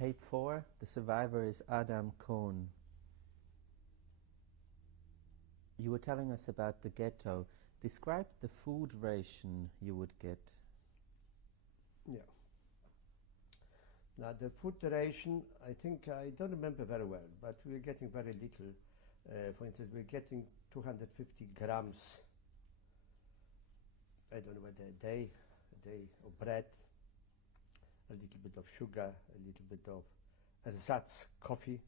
Tape 4. The survivor is Kohn. You were telling us about the ghetto. Describe the food ration you would get. Yeah. Now the food ration, I think, I don't remember very well, but we were getting very little. For instance, we're getting 250 grams, I don't know whether a day of bread, a little bit of sugar, a little bit of ersatz coffee,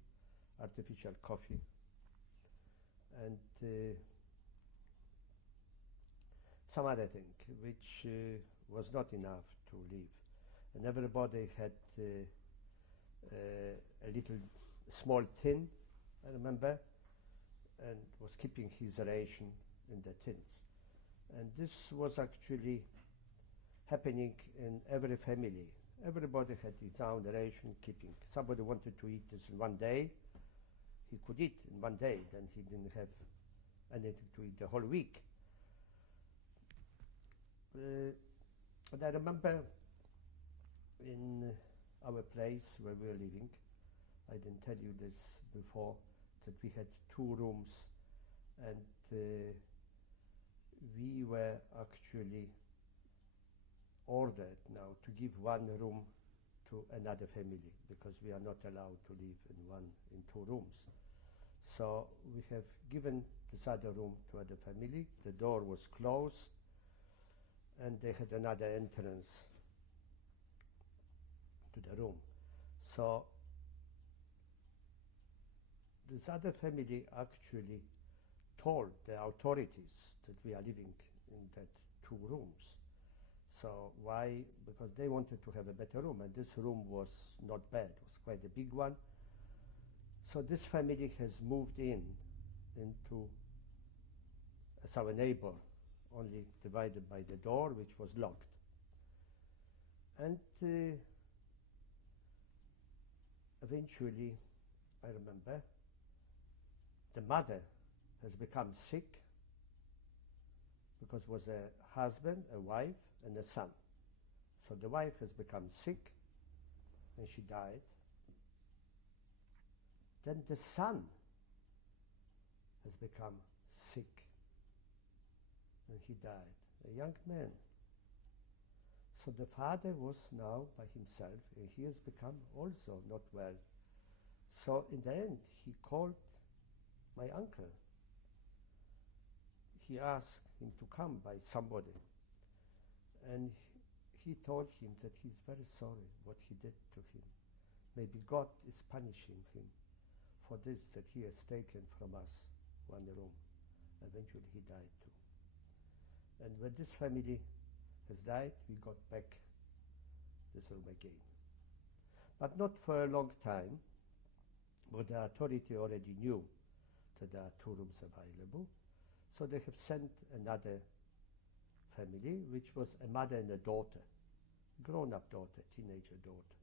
artificial coffee, and some other thing, which was not enough to live. And everybody had a little small tin, I remember, and was keeping his ration in the tins. And this was actually happening in every family. Everybody had his own ration keeping. Somebody wanted to eat this in one day, he could eat in one day, then he didn't have anything to eat the whole week. And I remember in our place where we were living, I didn't tell you this before, that we had 2 rooms, and we were actually ordered now to give 1 room to another family, because we are not allowed to live in 2 rooms. So we have given this other room to other family. The door was closed, and they had another entrance to the room. So this other family actually told the authorities that we are living in that 2 rooms. So why? Because they wanted to have a better room, and this room was not bad, it was quite a big one. So this family has moved into as our neighbor, only divided by the door, which was locked. And eventually, I remember, the mother has become sick, because it was a husband, a wife, and a son. So the wife has become sick, and she died. Then the son has become sick, and he died, a young man. So the father was now by himself, and he has become also not well. So in the end, he called my uncle. He asked him to come by somebody, and he told him that he's very sorry what he did to him. Maybe God is punishing him for this, that he has taken from us 1 room. Eventually he died too. And when this family has died, we got back this room again. But not for a long time, but the authority already knew that there are 2 rooms available. So they have sent another family, which was a mother and a daughter, grown-up daughter, teenager daughter.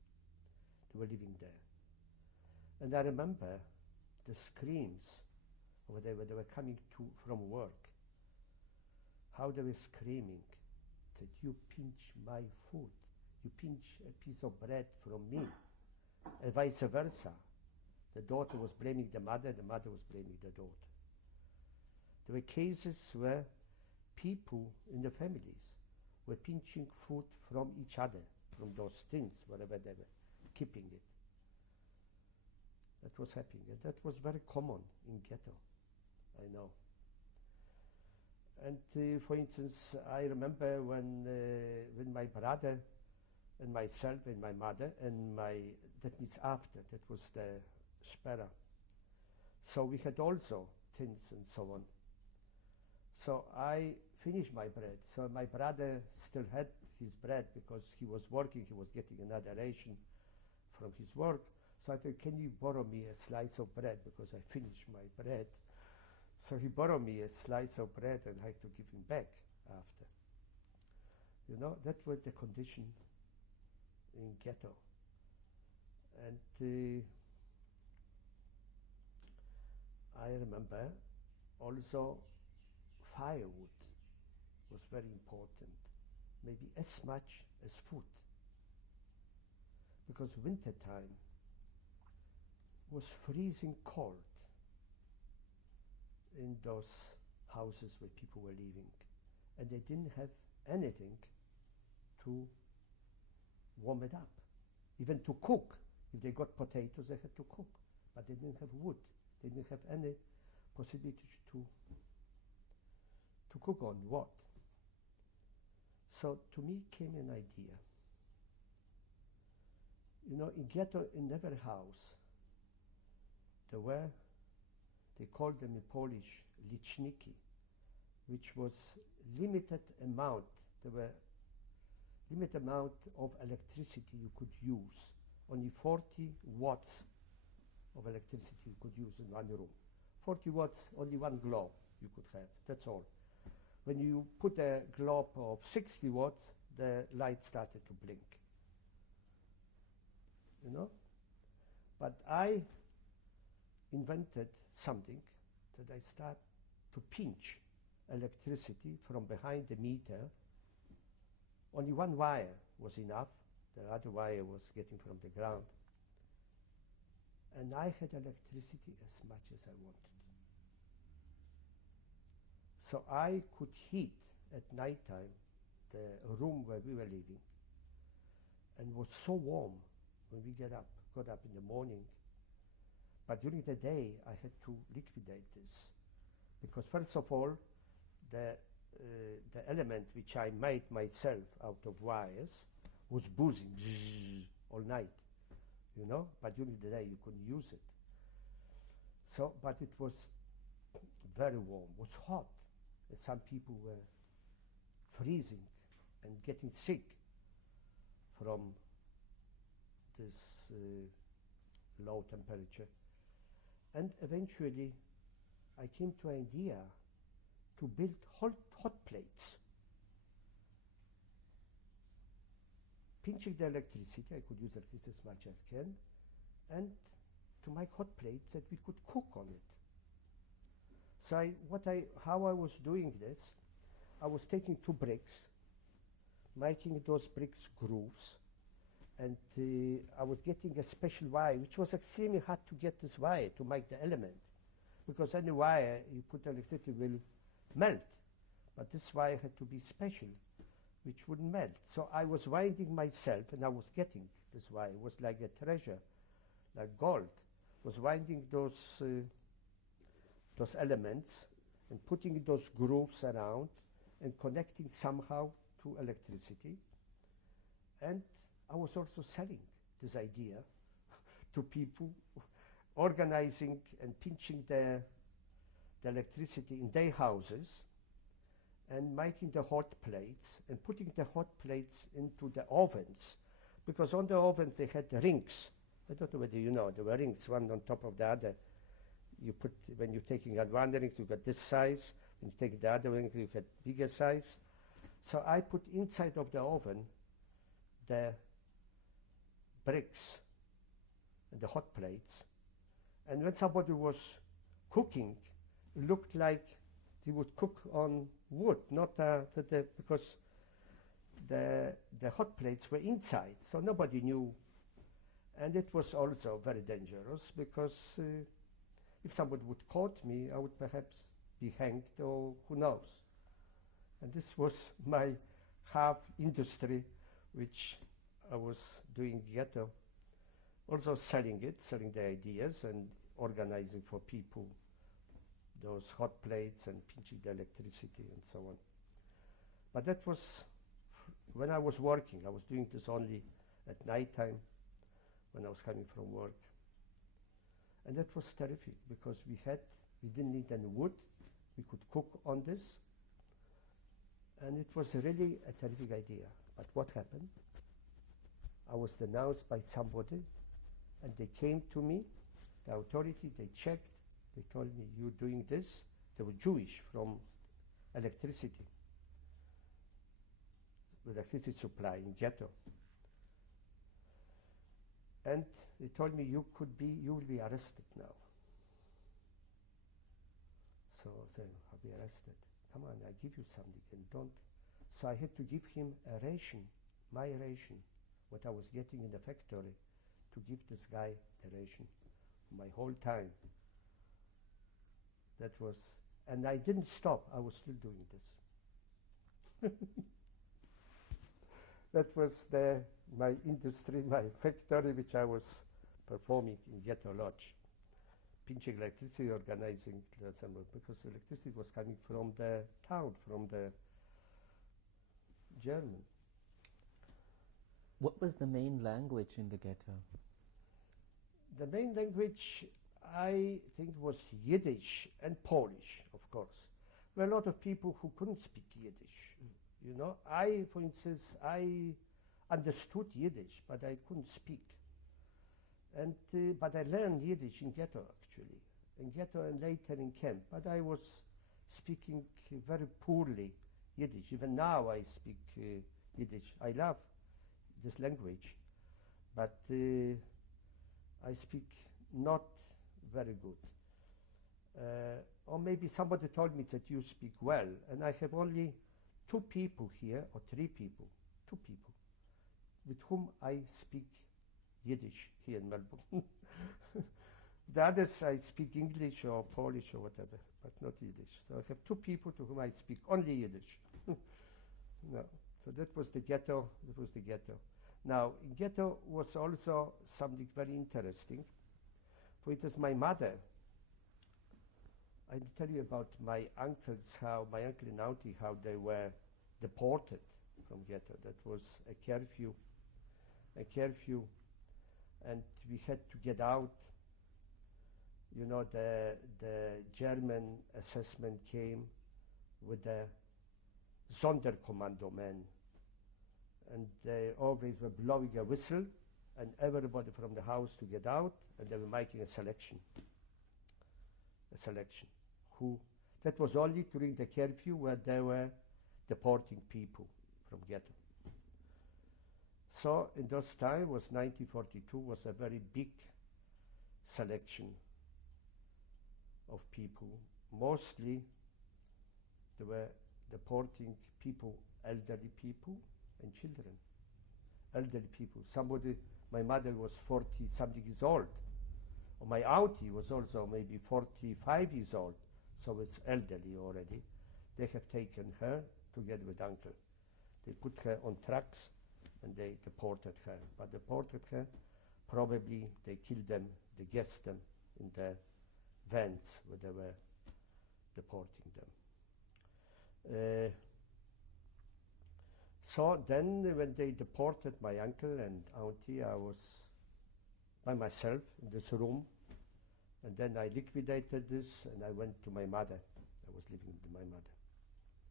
They were living there. And I remember the screams over there when they were coming from work, how they were screaming that you pinch my food, you pinch a piece of bread from me, and vice versa. The daughter was blaming the mother was blaming the daughter. There were cases where people in the families were pinching food from each other, from those tins, wherever they were keeping it. That was happening, and that was very common in ghetto, I know. And for instance, I remember when my brother and myself and my mother and that means after, that was the Sperra. So we had also tins and so on. So I finished my bread. So my brother still had his bread because he was working, he was getting another ration from his work. So I said, can you borrow me a slice of bread, because I finished my bread. So he borrowed me a slice of bread, and I had to give him back after. You know, that was the condition in ghetto. And I remember also firewood was very important, maybe as much as food. Because winter time, was freezing cold in those houses where people were living, and they didn't have anything to warm it up, even to cook. If they got potatoes, they had to cook, but they didn't have wood. They didn't have any possibility to cook on what. So to me came an idea. You know, in ghetto, in every house, there were, they called them in Polish, liczniki, which was limited amount. There were limited amount of electricity you could use. Only 40 watts of electricity you could use in one room. 40 watts, only one globe you could have, that's all. When you put a globe of 60 watts, the light started to blink. You know? But I invented something that I start to pinch electricity from behind the meter. Only one wire was enough. The other wire was getting from the ground. And I had electricity as much as I wanted. So I could heat at nighttime the room where we were living, and was so warm when we got up in the morning. But during the day, I had to liquidate this, because first of all, the element which I made myself out of wires was buzzing all night, you know, but during the day you couldn't use it. So, but it was very warm, it was hot. And some people were freezing and getting sick from this low temperature. And eventually I came to an idea to build hot plates. Pinching the electricity, I could use electricity as much as can, and to make hot plates that we could cook on it. So how I was doing this, I was taking 2 bricks, making those bricks grooves, and I was getting a special wire, which was extremely hard to get this wire to make the element, because any wire you put electricity will melt, but this wire had to be special, which wouldn't melt. So I was winding myself, and I was getting this wire. It was like a treasure, like gold. Was winding those elements and putting those grooves around and connecting somehow to electricity. And I was also selling this idea to people, organizing and pinching the electricity in their houses and making the hot plates and putting the hot plates into the ovens, because on the ovens they had rings. I don't know whether you know, there were rings, one on top of the other. You put, when you're taking out one ring, you got this size. When you take the other ring, you get bigger size. So I put inside of the oven the bricks and the hot plates. And when somebody was cooking, it looked like they would cook on wood, not because the hot plates were inside, so nobody knew. And it was also very dangerous, because if somebody would caught me, I would perhaps be hanged, or who knows. And this was my half industry, which I was doing ghetto. Also selling the ideas and organizing for people those hot plates and pinching the electricity and so on. But that was when I was working. I was doing this only at night time when I was coming from work. And that was terrific, because we didn't need any wood. We could cook on this. And it was really a terrific idea. But what happened? I was denounced by somebody, and they came to me, the authority, they checked, they told me, you're doing this. They were Jewish, from electricity, with electricity supply in ghetto. And they told me, you will be arrested now. So I said, I'll be arrested. Come on, I give you something, and don't. So I had to give him a ration, my ration, what I was getting in the factory, to give this guy the ration, my whole time. That was, and I didn't stop. I was still doing this. That was my industry, my factory, which I was performing in Ghetto Lodge, pinching electricity, organizing the assembly, because electricity was coming from the town, from the German. What was the main language in the ghetto? The main language, I think, was Yiddish and Polish, of course. There were a lot of people who couldn't speak Yiddish. You know, I, for instance, I understood Yiddish, but I couldn't speak. And but I learned Yiddish in ghetto, actually, in ghetto and later in camp. But I was speaking very poorly Yiddish. Even now I speak Yiddish. I love this language, but I speak not very good. Or maybe somebody told me that you speak well, and I have only 2 people here, or 3 people, 2 people, with whom I speak Yiddish here in Melbourne. The others I speak English or Polish or whatever, but not Yiddish. So I have 2 people to whom I speak only Yiddish. No. So that was the ghetto. That was the ghetto. Now, in ghetto was also something very interesting. For it was my mother. I tell you about my uncles, how my uncle and auntie, how they were deported from ghetto. That was a curfew, and we had to get out. You know, the German assessment came with the Sonderkommando men, and they always were blowing a whistle, and everybody from the house to get out, and they were making a selection. That was only during the curfew where they were deporting people from ghetto. So in those times, was 1942, was a very big selection of people. Mostly they were deporting people, elderly people and children. Elderly people. My mother was 40-something years old. Or my auntie was also maybe 45 years old, so it's elderly already. They have taken her together with uncle. They put her on trucks and they deported her. But deported her, probably they killed them, they gassed them in the vans where they were deporting them. So then when they deported my uncle and auntie, I was by myself in this room, and then I liquidated this and I went to my mother. I was living with my mother.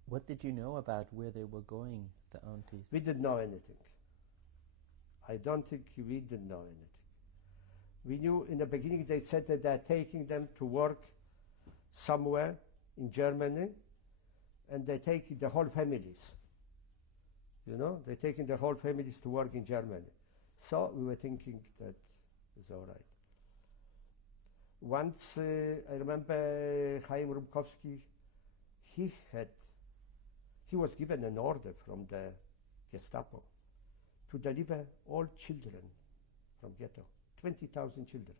What did you know about where they were going, the aunties? We didn't know anything. I don't think we didn't know anything. We knew in the beginning they said that they're taking them to work somewhere in Germany, and they're taking the whole families. You know, they're taking the whole families to work in Germany. So we were thinking that it's all right. Once I remember Chaim Rumkowski, he was given an order from the Gestapo to deliver all children from ghetto, 20,000 children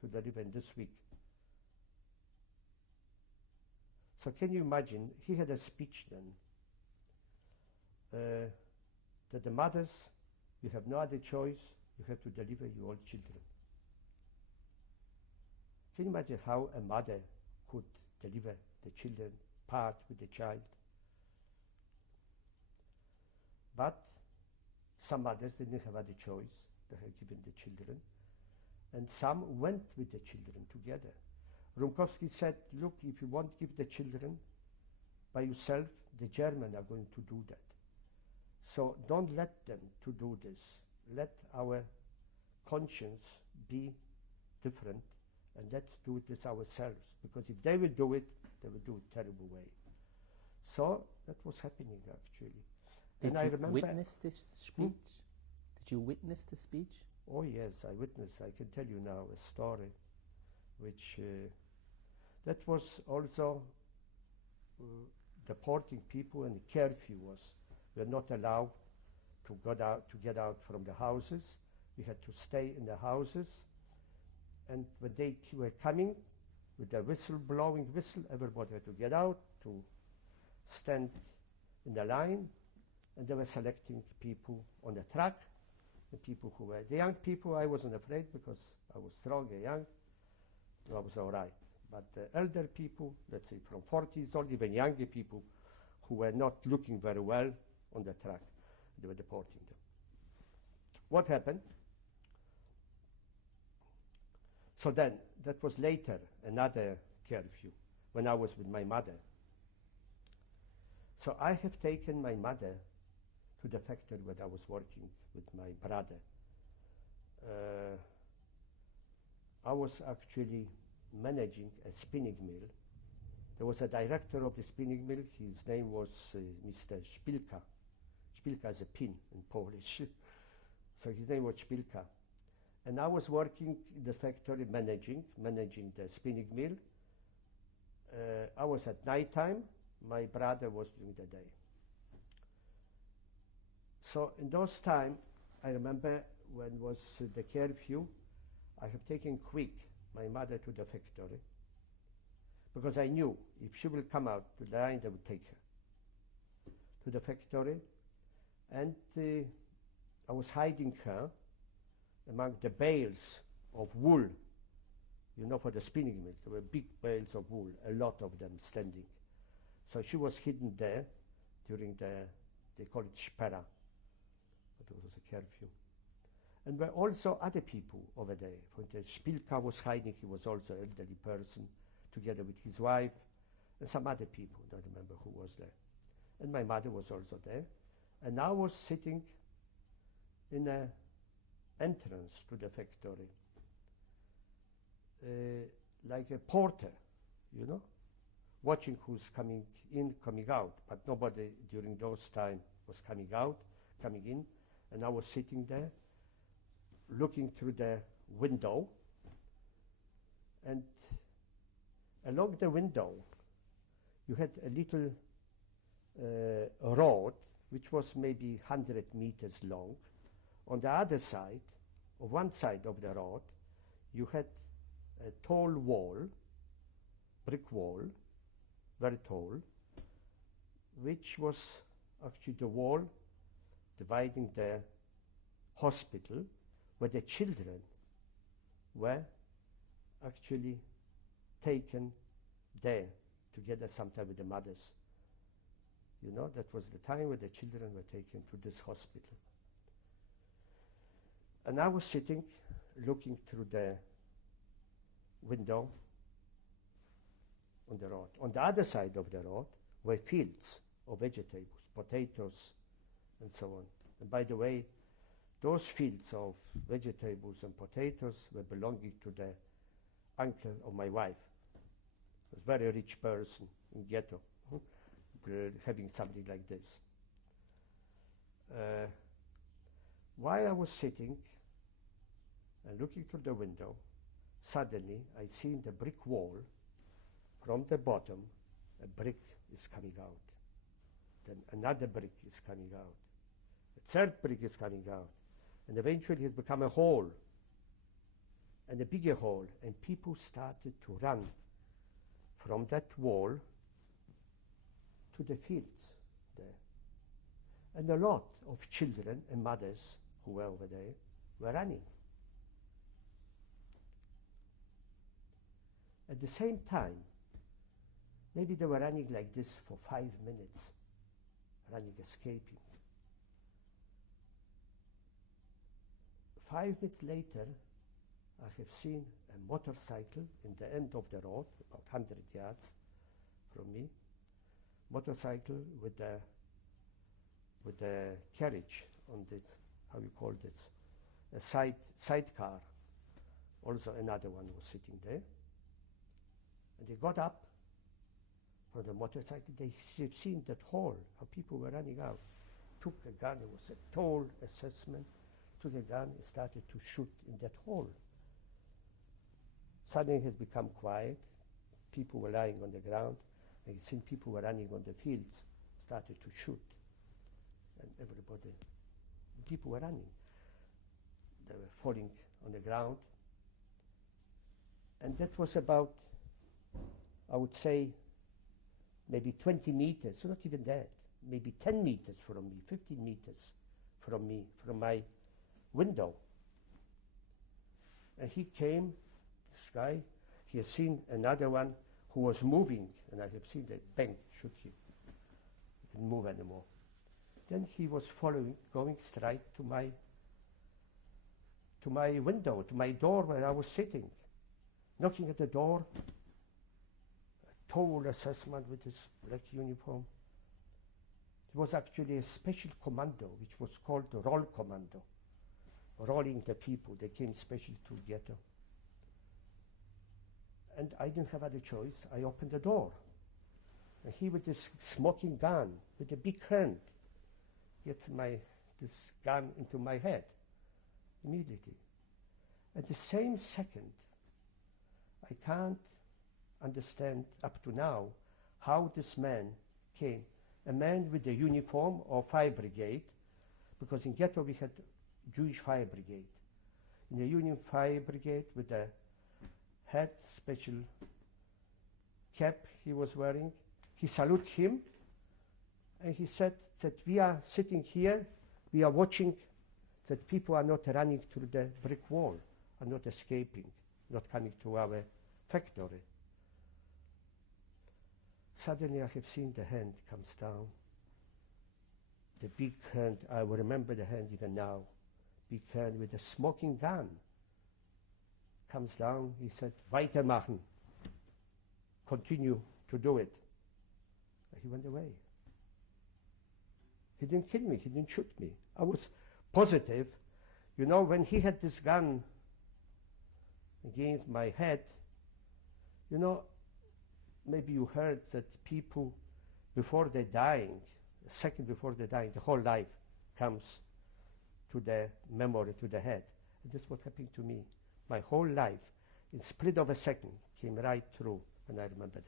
to deliver in this week. So can you imagine, he had a speech then, that the mothers, you have no other choice, you have to deliver your own children. Can you imagine how a mother could deliver the children, part with the child? But some mothers didn't have other choice. They had given the children. And some went with the children together. Rumkowski said, look, if you won't give the children by yourself, the Germans are going to do that. So don't let them to do this. Let our conscience be different, and let's do this ourselves. Because if they will do it, they will do it terrible way. So that was happening actually. Did I you remember witness this speech? Did you witness the speech? Oh yes, I witnessed. I can tell you now a story, which that was also deporting people, and the curfew was. We were not allowed to get out from the houses. We had to stay in the houses, And when they were coming with the whistle, blowing whistle, everybody had to get out to stand in the line, and they were selecting people on the track, the people who were, the young people, I wasn't afraid because I was strong and young, I was all right. But the elder people, let's say from 40s or even younger people who were not looking very well on the track, they were deporting them. What happened? So then, that was later, another curfew, when I was with my mother. So I have taken my mother to the factory where I was working with my brother. I was actually managing a spinning mill. There was a director of the spinning mill. His name was Mr. Szpilka. Szpilka is a pin in Polish. So his name was Szpilka. And I was working in the factory managing the spinning mill. I was at night time. My brother was during the day. So in those times, I remember when was the curfew, I have taken quick my mother to the factory because I knew if she will come out to the line, they would take her to the factory. And I was hiding her among the bales of wool, you know, for the spinning mill. There were big bales of wool, a lot of them standing. So she was hidden there during they call it Spera, but it was a curfew. And there were also other people over there. When the Szpilka was hiding, he was also an elderly person, together with his wife, and some other people, I don't remember who was there. And my mother was also there. And I was sitting in an entrance to the factory, like a porter, you know, watching who's coming in, coming out, but nobody during those time was coming out, coming in, and I was sitting there, looking through the window, and along the window, you had a little road, which was maybe 100 meters long. On the other side, on one side of the road, you had a tall wall, brick wall, very tall, which was actually the wall dividing the hospital where the children were actually taken there together sometime with the mothers. You know, that was the time when the children were taken to this hospital. And I was sitting, looking through the window on the road. On the other side of the road were fields of vegetables, potatoes, and so on. And by the way, those fields of vegetables and potatoes were belonging to the uncle of my wife. He was a very rich person in ghetto, having something like this. While I was sitting and looking through the window, suddenly I see in the brick wall, from the bottom, a brick is coming out. Then another brick is coming out. A third brick is coming out. And eventually it's become a hole, and a bigger hole, and people started to run from that wall to the fields there. And a lot of children and mothers who were over there were running. At the same time, maybe they were running like this for 5 minutes, running, escaping. 5 minutes later, I have seen a motorcycle in the end of the road, about 100 yards from me, motorcycle with a carriage on this, how you call this, a sidecar. Also another one was sitting there. And they got up from the motorcycle. They've seen that hole, how people were running out. Took a gun, it was a toll assessment, took a gun and started to shoot in that hole. Suddenly it has become quiet. People were lying on the ground. And you've seen people were running on the fields, started to shoot. And everybody, people were running. They were falling on the ground. And that was about, I would say, maybe 20 meters, not even that, maybe 10 meters from me, 15 meters from me, from my window. And he came, this guy, he has seen another one who was moving, and I have seen that, bang, shoot him. He didn't move anymore. Then he was following, going straight to my window, to my door where I was sitting. Knocking at the door, a tall assessment with his black uniform. It was actually a special commando, which was called the roll commando. Rolling the people, they came special to ghetto. And I didn't have other choice. I opened the door. And he with this smoking gun, with a big hand, gets this gun into my head immediately. At the same second, I can't understand up to now how this man came. A man with a uniform of fire brigade, because in ghetto we had Jewish fire brigade. In the Union Fire Brigade with a hat, special cap he was wearing. He saluted him and he said that we are sitting here, we are watching that people are not running through the brick wall, are not escaping, not coming to our factory. Suddenly I have seen the hand comes down. The big hand, I will remember the hand even now. Big hand with a smoking gun. Comes down, he said, weitermachen. Continue to do it. And he went away. He didn't kill me, he didn't shoot me. I was positive. You know, when he had this gun against my head, you know, maybe you heard that people, before they're dying, a second before they're dying, the whole life comes to the memory, to the head. And that's what happened to me. My whole life, in split of a second, came right through, and I remember that.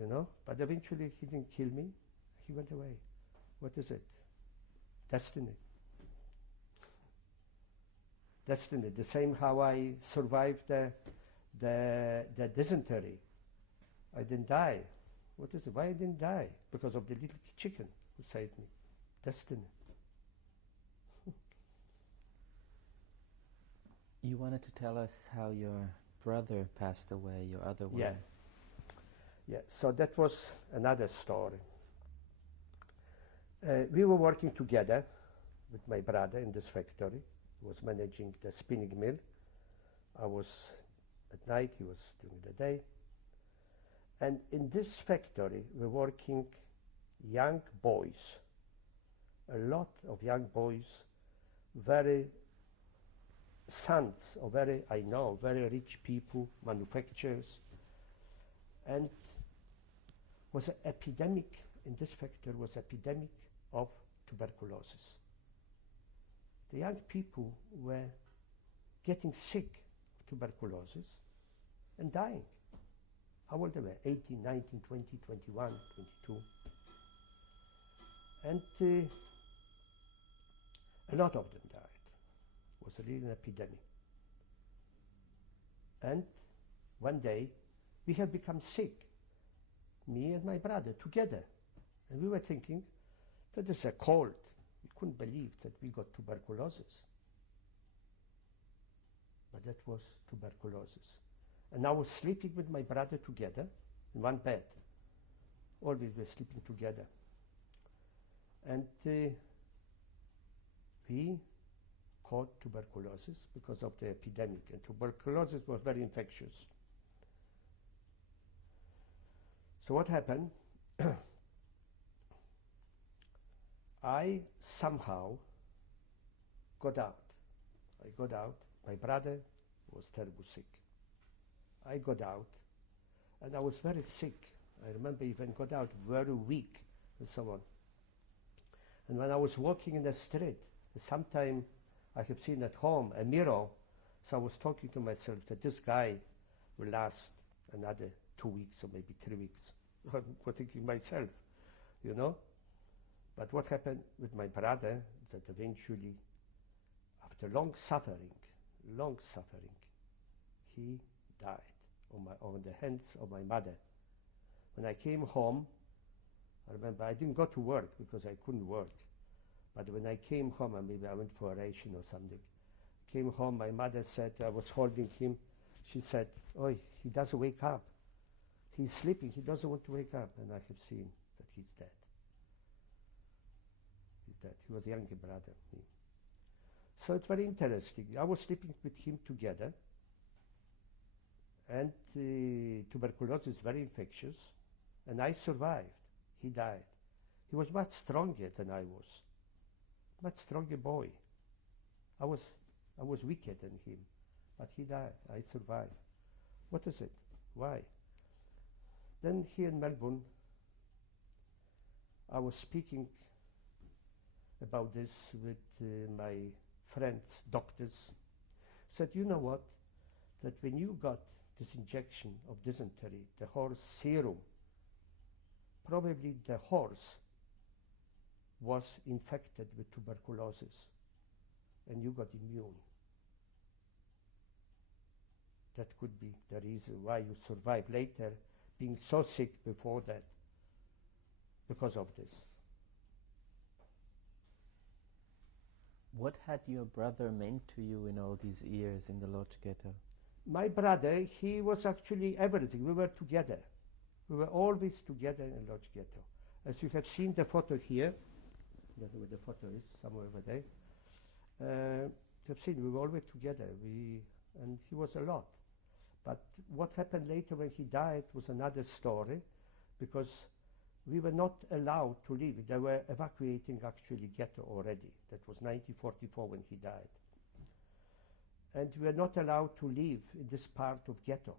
You know? But eventually he didn't kill me, he went away. What is it? Destiny. Destiny. The same how I survived the dysentery. I didn't die. What is it? Why I didn't die? Because of the little chicken who saved me. Destiny. You wanted to tell us how your brother passed away, your other one. Yeah. Yeah, so that was another story. We were working together with my brother in this factory. He was managing the spinning mill. I was at night, he was during the day. And in this factory, we were working young boys, a lot of young boys, very sons of very rich people, manufacturers, and was an epidemic, in this factory was epidemic of tuberculosis. The young people were getting sick of tuberculosis and dying. How old they were? 18, 19, 20, 21, 22. And a lot of them died. It was really an epidemic. And one day, we have become sick, me and my brother, together. And we were thinking that it's a cold. We couldn't believe that we got tuberculosis. But that was tuberculosis. And I was sleeping with my brother together in one bed. Always we were sleeping together. And we caught tuberculosis because of the epidemic. And tuberculosis was very infectious. So what happened? I somehow got out. I got out. My brother was terribly sick. I got out, and I was very sick. I remember even got out very weak and so on. And when I was walking in the street, sometime I have seen at home a mirror, so I was talking to myself that this guy will last another 2 weeks or maybe 3 weeks. I was thinking myself, you know. But what happened with my brother is that eventually, after long suffering, he died on the hands of my mother. When I came home, I remember I didn't go to work because I couldn't work. But when I came home, and maybe I went for a ration or something, came home, my mother said, I was holding him, she said, "Oi, he doesn't wake up. He's sleeping, he doesn't want to wake up." And I have seen that he's dead. He's dead. He was a younger brother, me. So it's very interesting. I was sleeping with him together, and tuberculosis is very infectious, and I survived. He died. He was much stronger than I was. Much stronger boy. I was weaker than him, but he died. I survived. What is it? Why? Then here in Melbourne, I was speaking about this with my friends, doctors. Said, you know what? That when you got this injection of dysentery, the horse serum, probably the horse was infected with tuberculosis and you got immune. That could be the reason why you survived later, being so sick before that, because of this. What had your brother meant to you in all these years in the Lodge Ghetto? My brother, he was actually everything. We were together. We were always together in Lodge Ghetto. As you have seen the photo here, I don't know where the photo is, somewhere over there. You have seen, we were always together. And he was a lot. But what happened later when he died was another story, because we were not allowed to leave. They were evacuating actually ghetto already. That was 1944 when he died. And we were not allowed to leave in this part of ghetto.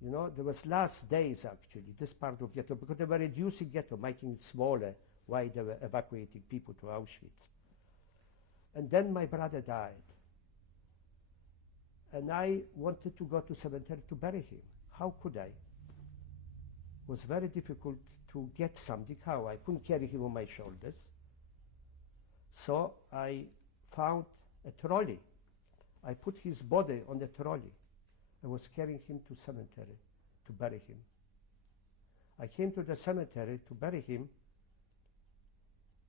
You know, there was last days actually, this part of ghetto, because they were reducing ghetto, making it smaller while they were evacuating people to Auschwitz. And then my brother died. And I wanted to go to cemetery to bury him. How could I? It was very difficult to get something. How? I couldn't carry him on my shoulders. So I found a trolley. I put his body on the trolley. I was carrying him to cemetery to bury him. I came to the cemetery to bury him.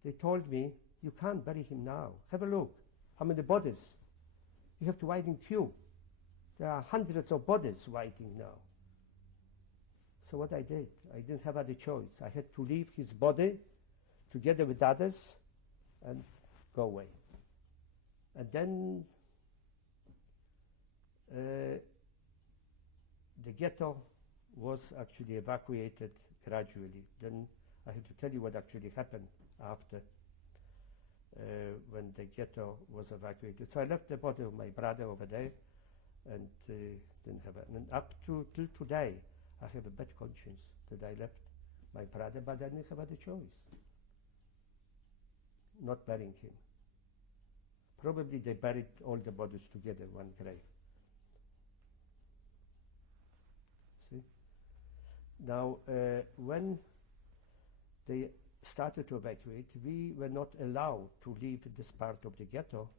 They told me, you can't bury him now. Have a look. How many bodies? You have to wait in queue. There are hundreds of bodies waiting now. So what I did, I didn't have other choice. I had to leave his body together with others and go away. And then the ghetto was actually evacuated gradually. Then I have to tell you what actually happened after when the ghetto was evacuated. So I left the body of my brother over there and didn't have it. And up to till today, I have a bad conscience that I left my brother, but I didn't have other choice. Not burying him. Probably they buried all the bodies together in one grave. See? Now, when they started to evacuate, we were not allowed to leave this part of the ghetto.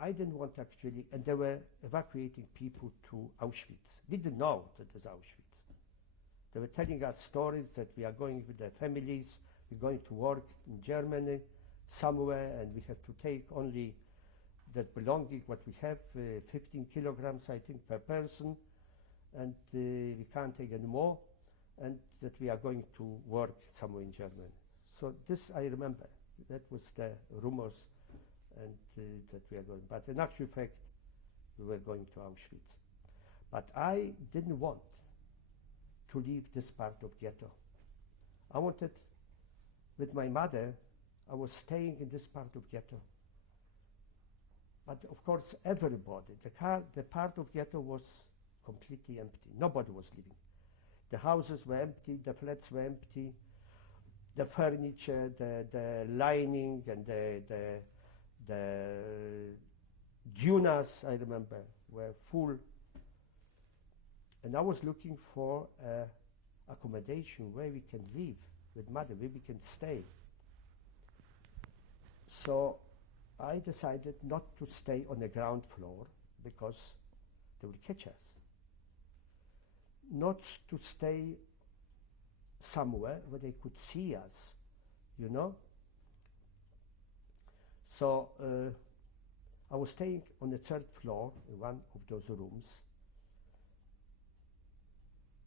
I didn't want actually, and they were evacuating people to Auschwitz. We didn't know that it was Auschwitz. They were telling us stories that we are going with their families, we're going to work in Germany somewhere, and we have to take only that belonging, what we have, 15 kilograms, I think, per person, and we can't take any more, and that we are going to work somewhere in Germany. So this I remember. That was the rumors, and that we are going. But in actual fact, we were going to Auschwitz. But I didn't want to leave this part of ghetto. I wanted, with my mother, I was staying in this part of ghetto. But of course, everybody, the part of ghetto was completely empty. Nobody was living. The houses were empty, the flats were empty, the furniture, the lining, and the dunas, I remember, were full. And I was looking for accommodation where we can live with mother, where we can stay. So I decided not to stay on the ground floor because they will catch us. Not to stay somewhere where they could see us, you know. So I was staying on the third floor in one of those rooms.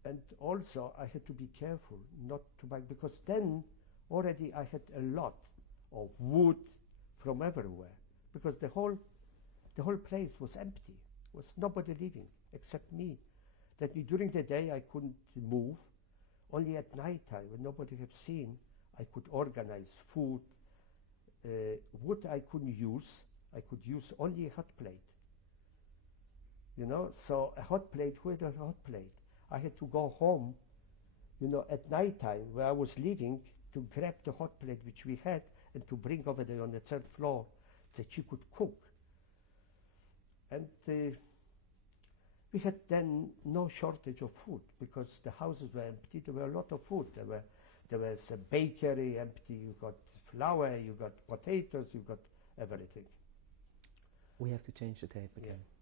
And also I had to be careful not to buy, because then already I had a lot of wood from everywhere, because the whole place was empty. Was nobody living except me. That during the day I couldn't move. Only at night time, when nobody had seen, I could organize food. Wood I couldn't use. I could use only a hot plate. You know, so a hot plate, where was a hot plate? I had to go home, you know, at night time where I was living, to grab the hot plate which we had and to bring over there on the third floor that you could cook. And we had then no shortage of food because the houses were empty. There were a lot of food. There was a bakery empty. You got flour, you got potatoes, you got everything. We have to change the tape again. Yeah.